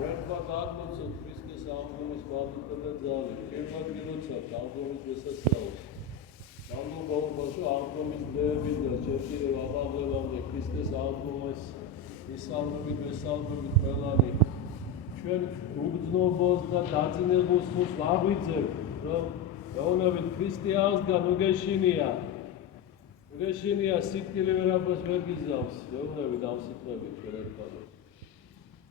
Verba Gagmotso, Christus Albumis Valentine Zali, Kema Giloca, Albumis Vesasaus. Nalu Baubasho, Albumis Levida, Churchill Abavlevande, Christus Albumis, Isalmi Vesalmi Pelani. Ჩვენ უგრძნობოს და დაძინებოს ხოს ვაღვიძებ, რომ ეონებით ქრისტიანსგან უგეშინია სიტყვილი ვერაფერს ვერ გიზავს, ეონებით ამ სიტყვებით ჩვენ ერთმანეთს.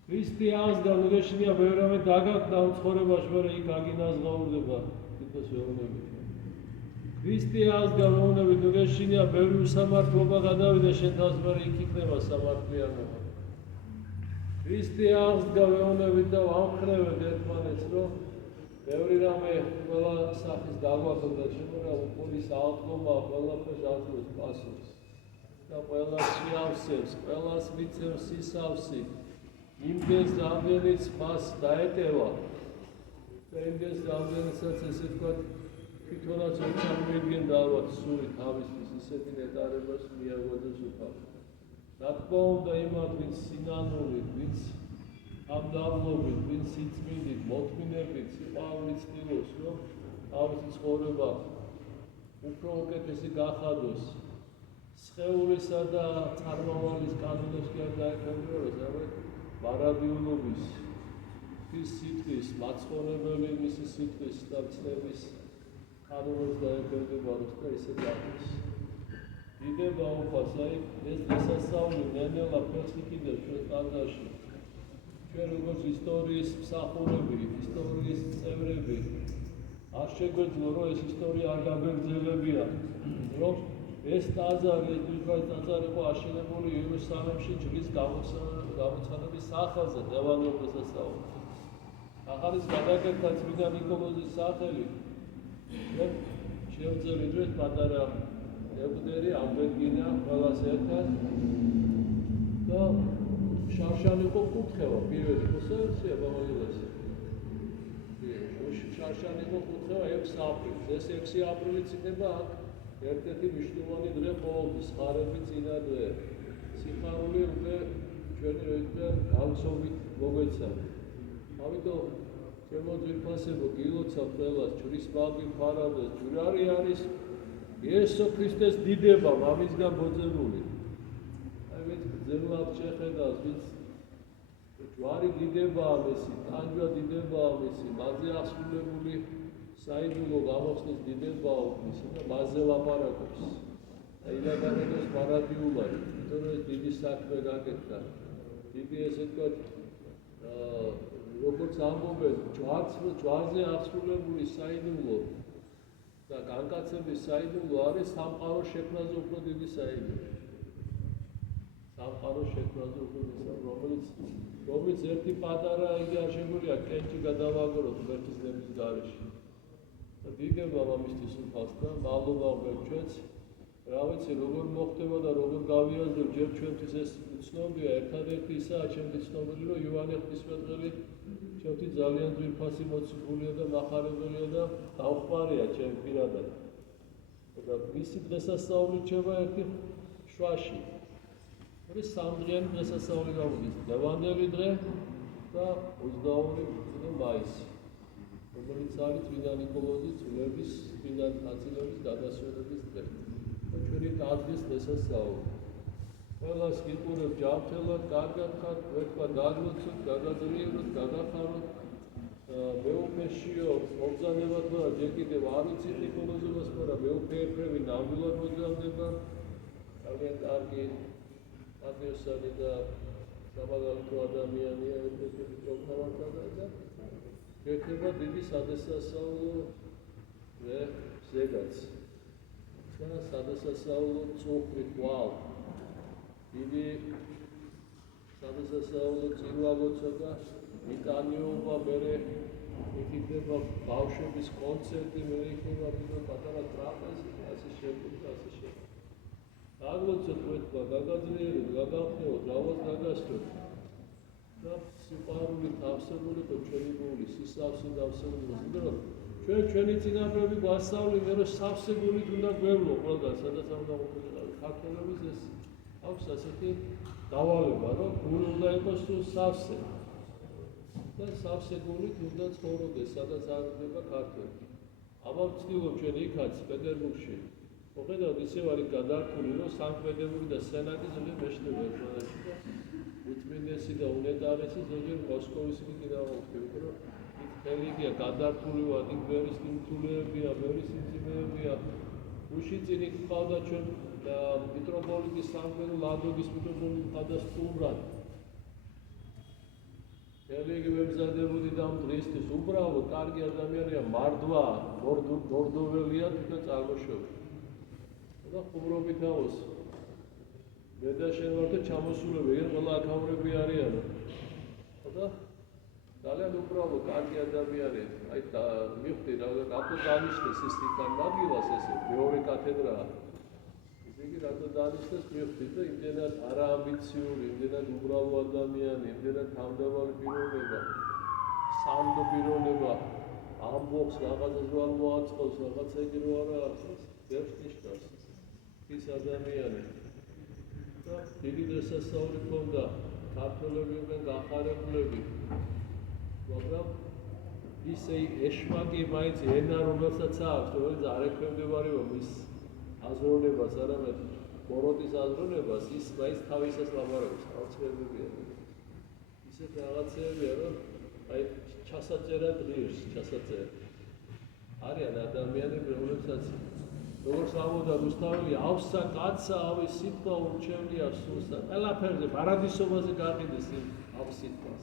ქრისტიანსგან უგეშინია ბევრამე დაგაკვდა ამ ცხოვრებაში, მაგრამ იქ აგინაზღაურდება თითქოს ეონებით. ქრისტიანსგან ეონებით უგეშინია ბევრი უსამართლობა გადავიდა შენ თავს, მაგრამ იქ იქნება სამართლიანობა. ქრისტიანს გავეონებით და ვამხრევთ ერთმანეთს, რომ ბევრი რამე ყველა სახის დაგვაქვს შემორა უყურის აღდგომა ყველაფერს აწვევს პასუხს და ყველას შეავსებს, ყველას მიცემს სისავსი, იმდენს რამდენიც მას დაეტევა და იმდენს რამდენიცაც ესე თქვა თვითონაც ვერ წარმოიდგენდა ალბათ სული თავისთვის ისეთი ნეტარებას მიაგვაძოს უფალს. რა თქმა უნდა იმათ, ვინც სინანულით, ვინც ამდავლობით, ვინც სიწმინდით, მოთმინებით, სიყვარულით ცდილობს, რომ თავისი ცხოვრება უფრო უკეთესი გახადოს, სხეულისა და წარმავალის კანონებს კი არ დაეფერმებოს, ამით მარადიულობის, ის სიტყვის, მაცხონებელი მისი სიტყვის და ცნების კანონებს დაეფერმებოს და ისე გახდეს. დიდება უფალს, აი ეს დღესასწაული ნელ-ნელა ფერს იკიდებს ჩვენ ტალღაში. ჩვენ როგორც ისტორიის მსახურები, ისტორიის წევრები, არ შეგვეძლო, რომ ეს ისტორია არ გაგრძელებია, რომ ეს ტაძარი, ეს ძვირფას ტაძარი იყო აშენებული იერუსალიმში ჯვრის გამოცანების სახელზე, ლევანდელ დღესასწაულს. ახალის გადაკეთდა წმინდა ნიკოლოზის სახელი. ჩვენ შევძელით ეს პატარა ეგვდერი ამბედგინა ყველას ერთად და შარშანი იყო კუთხევა პირველი მოსავალია ბაბაილასი. შარშანი იყო კუთხევა 6 აპრილს. ეს 6 აპრილიც იქნება აქ ერთ-ერთი მნიშვნელოვანი დღე ყოველთვის, ხარები წინა დღე. სიხარული უკვე ჩვენი ერთად გავცობით მოგვეცა. ამიტომ ჩემო ძვირფასებო გილოცავ ყველას ჯვრის ბალტი ფარადეს, ჯვრარი არის იესო ქრისტეს დიდება მამისგან ბოძებული. აი ვინც გძევლად შეხედავს, ვინც ჯვარი დიდებაა მისი, ტანჯვა დიდებაა მისი, მასზე ასრულებული საიდუმლო გამოხსნის დიდებაა მისი და მასზე ლაპარაკობს. აი ლაპარაკობს მარადიულად, იმიტომ რომ ეს დიდი საქმე გაკეთდა. დიდი ესე ვთქვათ, როგორც ამბობენ, ჯვარზე ასრულებული საიდუმლო და განკაცების საიდუმლო არის სამყაროს შექმნაზე უფრო დიდი საიდუმლო. სამყაროს შექმნაზე უფრო დიდი, რომელიც ერთი პატარა იგი არ შეგვიძლია კენჭი გადავაგოროთ ღმერთის გარეშე. და დიდება მამისთვის უფალს და მადლობა ჩვენს, რა ვიცი, როგორ მოხდება და როგორ გავიაზრებ, ჯერ ჩვენთვის ეს ცნობია, ერთადერთი ისაა ჩემთვის ცნობილი, რომ იოანე ღვთისმეტყველი ჩემთვის ძალიან ძვირფასი მოციქულია და მახარებელია და დავხმარია ჩემ პირადად. და მისი დღესასწაული რჩება ერთი შვაში. ეს სამდღიანი დღესასწაული გამოდის, ლევანდელი დღე და 22 მაისი, რომელიც არის წმინდა ნიკოლოზის წვლების, წმინდა ნაწილების გადასვენების დღე. და ჩვენი ტაძრის დღესასწაული. ყველას გიყურებ ჯანმრთელად, კარგად ხართ, ვერტყვა გაგლოცოთ, გაგაძლიეროთ, გაგახაროთ. მეუფეშიო მოგზაურობთ, მაგრამ ჯერ კიდევ არ ვიცით ნიკოლოზობას, მაგრამ მეუფეები ნამდვილად მოგზაურდება. ძალიან კარგი პატრიოტი და სამაგალითო ადამიანია, ერთ-ერთი პროფესორი და შექება დიდი სადესასწაულო ზეგაც. და სადესასწაულო წუხრი ყვალ. დიდი სადესასწაულო წინვალოცა და იტალიობა მერე იქნება ბავშვების კონცერტი, მერე იქნება პატარა ტრაპეზი, ასე შეგვიძლია. გაგლოცოთ ვეთქვა, გაგაძლიეროთ, გაგახმევოთ, რავას გაგასწროთ. და სიყვარულით ავსებულიყო ჩვენი გული, სისავსი დავსებულიყო. იმიტომ რომ ჩვენი წინაპრები გვასწავლენ, რომ სავსებულით უნდა გვევლო ყველგან, სადაც არ უნდა მოხდეს. ქართველების ეს აქვს ასეთი დავალება, რომ გული უნდა იყოს თუ სავსე. და სავსე გულით უნდა ცხოვრობდეს, სადაც არ უნდა ქართველი. აბა ვცდილობ ჩვენ იქაც პეტერბურგში. მოხედავთ ისევ არის გადართული, რომ სანქტ-პეტერბურგი და სენატი ზოგჯერ მეშდება ერთმანეთში და უთმინდესი და უნეტარესი ზოგჯერ მოსკოვის კიდევ ვთქვი, რომ იქ რელიგია გადართული ვარ, იქ ბევრი სიმთვრეებია, ბევრი სიმძიმეებია. გუშინ წინ იქ ყავდა ჩვენ მიტროპოლიტის სამხედრო ლადოგის მიტროპოლიტი ყავდა სტუმრად. რელიგია მემზადებოდი და ამ დღისთვის უბრალოდ კარგი ადამიანია, მარდვა, მორდოველია თვითონ წარმოშობით. და ხუმრობით ავოს. მე და შენ ვართ ჩამოსულები, ეგ ყველა აქაურები არიანო. და ძალიან უბრალოდ კარგი ადამიანია. აი მივხვდი რატო დანიშნეს ის იქან მაგილას ესე მეორე კათედრაა. ისე იგი რატო დანიშნეს მივხვდი და იმდენად არაამბიციური, იმდენად უბრალო ადამიანი, იმდენად თავმდაბალი პიროვნება, სამდო პიროვნება, ამბობს რაღაცას ვალ მოაწყობს, რაღაცა იგი რო არა ახსოვს, ბევრს ნიშნავს. ის ადამიანი და დიდი დღესასწაული ჰქონდა ქართველები იყვნენ გახარებულები, მაგრამ ისე ეშმაკი მაინც ენა რომელსაც აქვს, რომელიც არ ექვემდებარება მის აზროვნებას, არამედ ბოროტის აზროვნებას, ის მაინც თავისას ლაპარაკობს, აუცილებელია. ისეთ რაღაცეებია, რომ აი ჩასაწერად ღირს, ჩასაწერად. არიან ადამიანები, რომლებსაც როგორც ამბობდა რუსთაველი, ავსა კაცა ავის სიტყვა ურჩევნია სულსა. ყველაფერზე პარადისობაზე გაყიდეს ამ სიტყვას.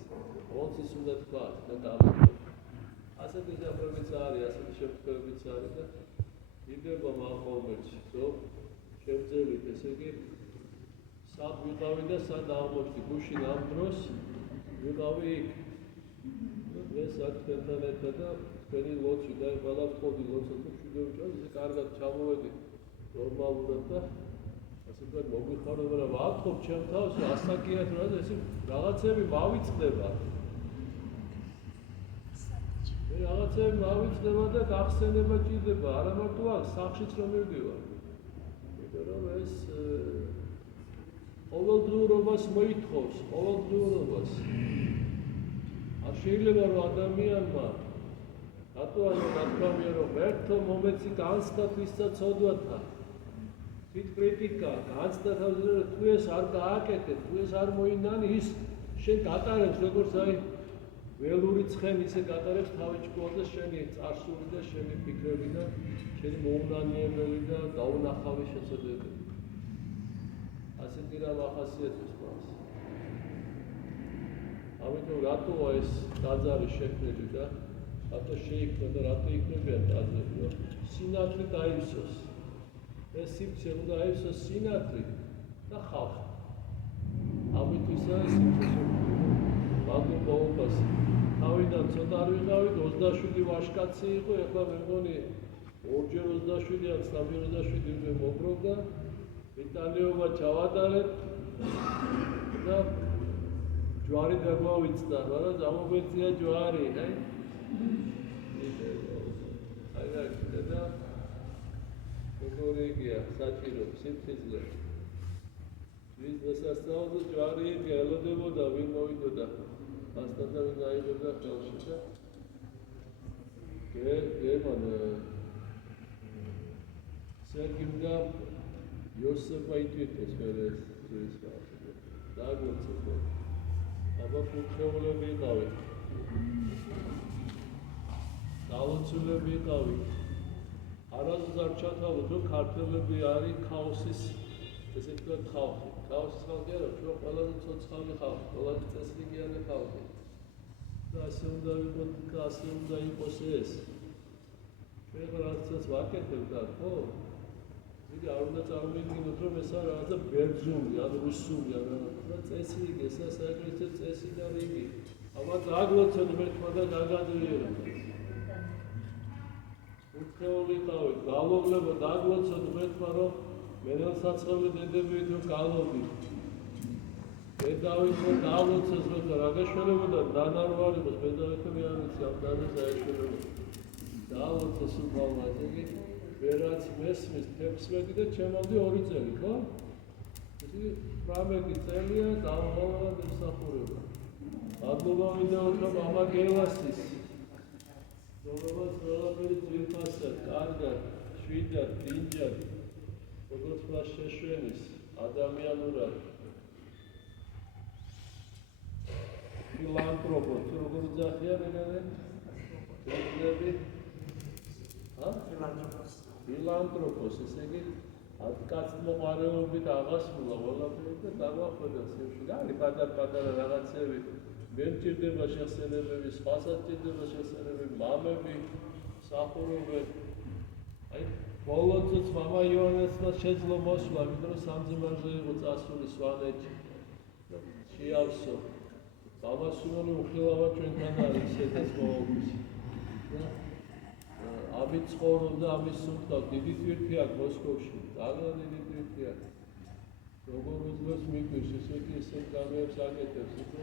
ոնც ის უნდა თქვა და გამოვიდა. ასეთი ზაფხულიც არის, ასეთი შემთხვევებიც არის და იდება მაღლობებში, რომ შევძელით, ესე იგი, სად ვიყავი და სად აღმოჩნდი. გუშინ ამ დროს ვიყავი იქ. დღეს აქ თქვენთან ერთად და თქვენი ლოცვი და ყველა ვთხოვდი ლოცვას და მშვიდობით, ისე კარგად ჩამოვედი ნორმალურად და ასე ვთქვათ, მოგვიხარო, მაგრამ ავთხოვ ჩემ თავს, რომ ასაკიათ რა და ესე რაღაცები მავიწყდება. რაღაცები მავიწყდება და გახსენება ჭირდება, არა მარტო აქ, სახლშიც რომ მივდივარ. იმიტომ რომ ეს ყოველდღიურობას მოითხოვს, ყოველდღიურობას. არ შეიძლება რომ ადამიანმა რატო არ ნათქვამია რომ ერთო მომეცი განცდა თვისა ცოდვათა. თვით კრიტიკა, განცდა თავზე თუ ეს არ გააკეთე, თუ ეს არ მოინანი, ის შენ გატარებს როგორც აი ველური ცხენი ისე გატარებს თავი ჭკუაზე შენი წარსული და შენი ფიქრები და შენი მოუნანიებელი და გაუნახავი შეცდომები. ასეთი რამ ახასიათებს მას. ამიტომ რატოა ეს ტაძარი შექმნილი და რატო შეიქმნა და რატო იქნებიან ტაძრები, რომ სინათლე დაივსოს. ეს სივრცე უნდა აივსოს სინათლე და ხალხი. ამიტვისაა სივრცე. მაგრამ ყოველთვის თავიდან ცოტა არ ვიყავით, 27 ვაშკაცი იყო, ეხლა მე მგონი ორჯერ 27 ან 327 უკვე მოგროვდა, იტალიობა ჩავატარეთ და ჯვარი დაგვავიწყდა, მაგრამ გამოგვეწია ჯვარი, აი. აი რა კიდე და როგორია საჭირო სიმწისლე. ვის დასასწავლო ჯვარი ელოდებოდა, ვინ მოვიდოდა. ასთან და ვინ აიღებდა ხელში და გემან სერგიმ და იოსება იტვირთეს მერე ზღვის ხალხი. დაგვეცეს. აბა ფუნქციონალები იყავით. დაუცულები იყავით. არასდროს არ ჩათვალოთ, რომ ქართველები არის ქაოსის, ესე ვთქვათ, ხალხი. ქაოსის ხალხი არა, ჩვენ ყველაზე ცოცხალი ხალხი, ყველაზე წესრიგიანი ხალხი. და ასე უნდა ვიყოთ, ასე უნდა იყოს ეს. ჩვენ რაღაცას ვაკეთებთ, ხო? იგი არ უნდა წარმოვიდგინოთ, რომ ეს არის რაღაცა ბერძნული, ან რუსული, ან რაღაცა წესრიგი, ესა საეკლესიო წესი და რიგი. აბა დაგვეცოთ მეთქვა და დაგადვიეროთ. უცხოელიყავით, გალობლებო დაგვეცოთ მეთქვა, რომ მენელსაცხლები დედები თუ გალობდით. ბედავით რომ დავლოცეს მეთქვა, რა გაშველებოდა დანარვარ იყოს, ბედავით რომ მეანიცი ამ დანას აეშველებოდა. დავლოცეს უკავმაზე იგი ვერაც მესმის 16 და ჩემამდე 2 წელი, ხო? 18 წელია დაუღალავად ემსახურება. მადლობა მინდა უთხრა მამა გელასის. რომელმაც ყველაფერი ძვირფასად, კარგად, შვიდად, დინჯად, როგორც მას შეშვენის, ადამიანურად. ფილანთროპოს, როგორ ძახიან ეგრევე? ფილანთროპოს, ესე იგი, კაცმოყვარეობით აღასრულა ყველაფერი და დაგვახვედა სიებში. არის პატარ-პატარა რაღაცები. ვერ ჭირდება შეხსენებები, სხვასაც ჭირდება შეხსენებები, მამები მსახურობენ. აი, ბოლოდაც მამა ივანესმა შეძლო მოსვლა, ვიდრე სამძიმარზე იყო წასული სვანეთში. შეავსო. მამა სულონი უხილავად ჩვენთან არის ისედაც მოუგვის. ამით ცხოვრობდა, ამის სუნთქავ, დიდი ტვირთი აქვს მოსკოვში, ძალიან დიდი ტვირთი აქვს. როგორ უძლებს მიგვირს, ისე გამებს აკეთებს, ისე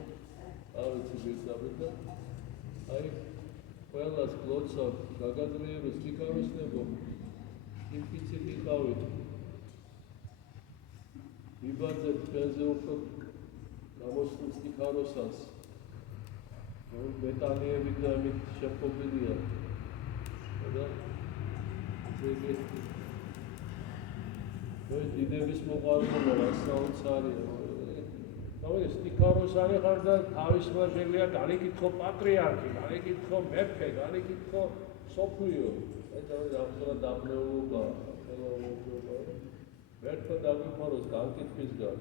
არ ვიცი ვისწავლეთ და აი ყველას გლოცავ გაგაძლიეროს ფიქაროსნებო იმპიცით იყავით ვიბაძებთ თქვენზე უფრო გამოსulis ფიქაროსას მეტალიებით და მით შეფობილია და ეს დიდების მოყვარება რასაოცარია ეს ფიქაროსანი ხარ და თავის რა შეიძლება განიკითხო პატრიარქი, განიკითხო მეფე, განიკითხო სოფლიო. ეს ახლა დაბნეულობა, ხელოვნურობა. ვერთა დაგვიფაროს განკითხვისგან.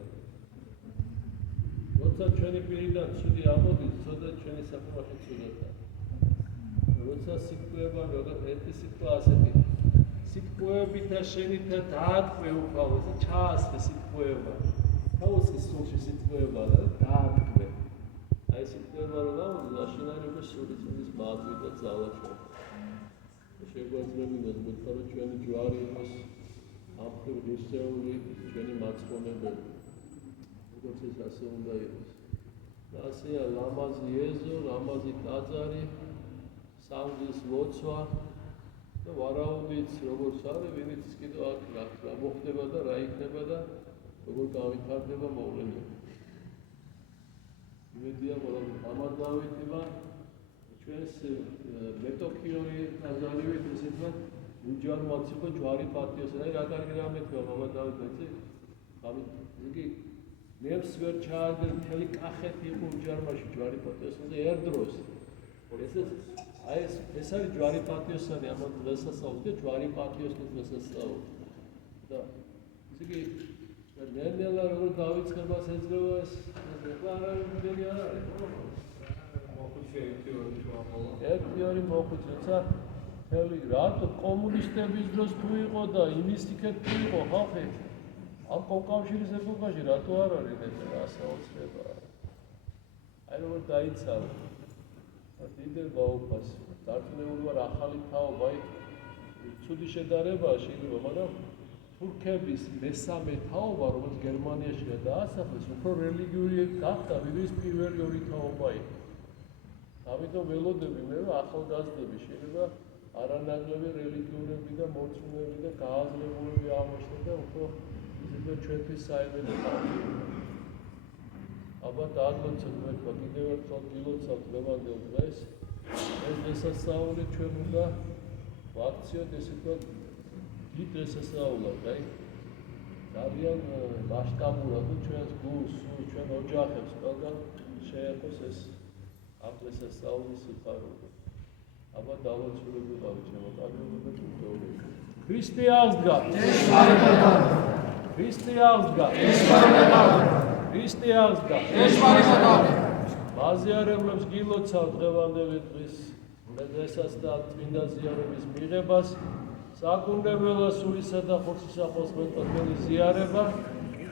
როცა ჩვენი პირიდან ცუდი ამოდის, ცოტა ჩვენი საქმეში ცუდათა. როცა სიტყვება, როგორც ერთი სიტყვა ასეთი. სიტყვებით და შენით დაატყვე უკავო, ჩაასხე სიტყვება. თავის სულში სიტყვება და დაატყვე. აი სიტყვება რომ გამოდის, აშენარი უკვე სული წლის მადლი და ძალა ჩვენ. შეგვეძლებინოს მოთხრა რომ ჩვენი ჯვარი იყოს ამხრივ ღირსეული ჩვენი მაცხონებელი. როგორც ეს ასე უნდა იყოს. და ასეა ლამაზი ეზო, ლამაზი ტაძარი, სამგის ლოცვა და ვარაუდიც როგორც არის, ვინც კიდევ აქ რა მოხდება და რა იქნება და როგორ გავითარდება მოვლენები. იმედია ყველაფერი ამადავეთება ჩვენს მეტოქიორი აზალივით ესე ვთქვათ უჯარმოც იყო ჯვარი პარტიას და რა კარგი რამეთქვა ამადავეთ ეცი ამით იგი ნებს ვერ ჩააგდენ მთელი კახეთი იყო უჯარმაში ჯვარი პარტიას და ერთდროს ეს არის ჯვარი პარტიოსანი ამ დღესასწაულს და ჯვარი პარტიოსნის დღესასწაული და იგი ნელ-ნელა როგორ დავიწყებას ეძლევა ეს декларირებული არ არის მოხუცი ერთი მოხუცი როცა თელი რატო კომუნისტების დროს თუ იყო და იმისიქეთ თუ იყო ხალხი ამ კავშირის ეპოქაში რატო არ არის ეს ასაოცრება აი როგორ დაიცალა დიდერ გაუფას დარწმუნებული ვარ ახალი თაობა იქ ცუდი შედარებაა შეიძლება მაგრამ თურქების მესამე თაობა, რომელიც გერმანიაში დაასახლეს, უფრო რელიგიური გახდა, ვიდრე პირველი ორი თაობა იყო. ამიტომ ველოდები მე ახალგაზრდები შეიძლება არანაკლები რელიგიურები და მორწმუნეები და გააზრებულები აღმოჩნდნენ და უფრო ისეთი ჩვენთვის საიმედო ხალხი. აბა დააძლოცოთ მე კიდევ ერთხელ გილოცავთ ლევანდელ დღეს. ეს დღესასწაული ჩვენ უნდა ვაქციოთ ესე ვთქვათ დიდ დღესასწაულად, აი ძალიან მასშტაბურად ჩვენს გულს, ჩვენ ოჯახებს ყველგან შეეხოს ეს ამ დღესასწაულის სიხარული. აბა დავაცურებულ გავით ჩემო კარგობები და თხოვები. ქრისტე აღსდგა. ქრისტე აღსდგა. ქრისტე აღსდგა. მაზიარებლებს გილოცავ დღევანდელი დღის დღესაც და წმინდა ზიარების მიღებას. საკუნდებელო სულისა და ხორცისახოს მეტყველი ზიარება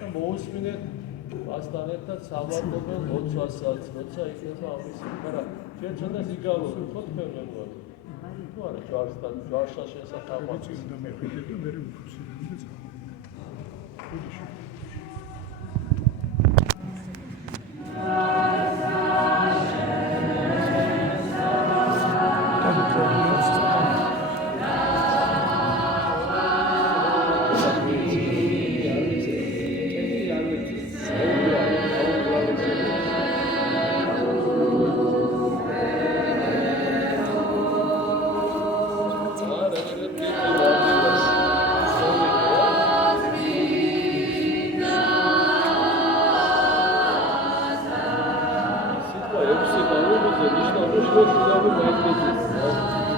და მოусმინეთ მასთან ერთად სამართლებელ ლოცვასაც, როცა იქნება ამის მაგრამ ჩვენ ცოტა ზიგალობთ, ხო თქვენ მეგობრებო? თუ არა ჯვარსთან, ჯვარშა შესაძლოა და მე ხედავ და მე უფროსები და წავ. ნიშნავს, რომ შუა სიძულვები მაინც მეძებნა.